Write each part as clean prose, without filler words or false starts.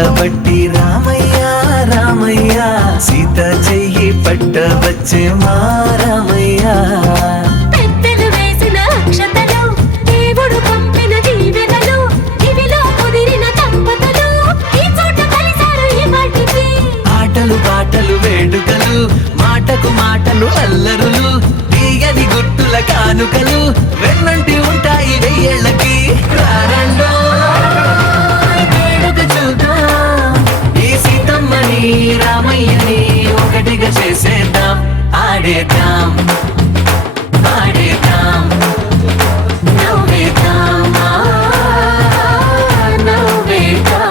పట్టబట్టి రామయ్య రామయ్య సీత చెయ్యి పట్టవచ్చే మా రామయ్య పెద్దలు వేసిన అక్షతలు దేవుడు పంపిన దీవెనలు ఇవిలో కుదిరిన దంపతులు ఈ చోట కలిసారు ఈ వాటికి ఆటలు పాటలు వేడుకలు మాటకు మాటలు అల్లరులు తీయని గుట్టుల కానుకలు వెన్నంటి ఉంటాయి వెయ్యేళ్ళకి రారండో వేడుక చూద్దాం ఈ సీతమ్మని రామయ్యని ఒకటిగా చేసేద్దాం ఆడేద్దాం ఆడేద్దాం నవ్వేద్దాం నవ్వేద్దాం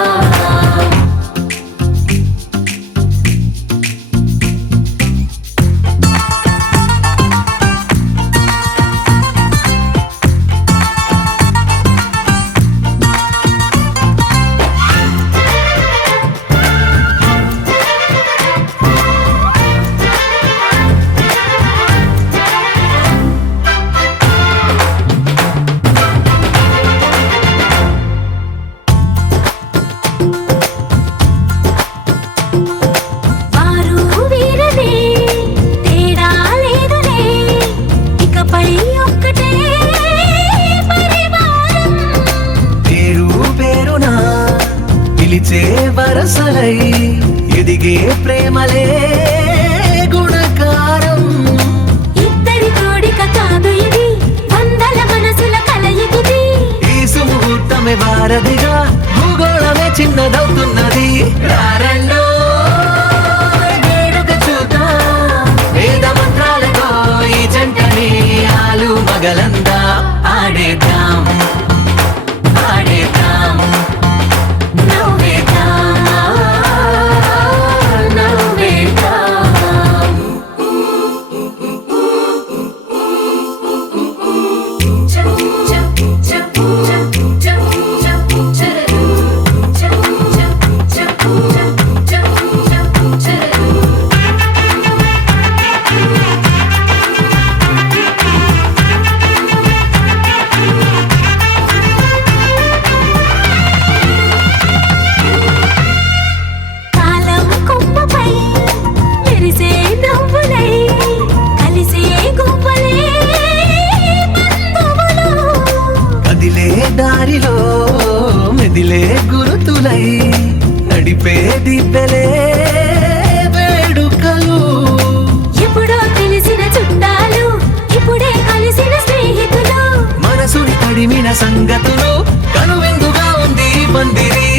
వారు వీరనే తేడా లేదులే ఇకపై ఒక్కటే పరివారం పేరు పేరునా పిలిచే వరసలై ఎదిగే ప్రేమలే గుణకారం ఇద్దరి కోడిక కాదు ఇది వందల మనసుల కలయికిది ఈ సుముహూర్తమే వారధిగా భూగోళమే చిన్నదవుతున్నది రారండో వేడుక చూద్దాం వేద మంత్రాలతో ఈ జంటని ఆలు మగలందా ఆడేద్దాం ఆడేద్దాం నవ్వేద్దాం నవ్వేద్దాం కాలం కొమ్మపై మెరిసే నవ్వులై కలిసే గువ్వలే బంధువులు కదిలే దారిలో మెదిలే గురుతులై నడిపే దిబ్బెలే వేడుకలు ఎప్పుడో తెలిసిన చుట్టాలు ఇప్పుడే కలిసిన స్నేహితులు మనసుని తడిమిన సంగతులు కనువిందుగా ఉంది ఈ పందిరి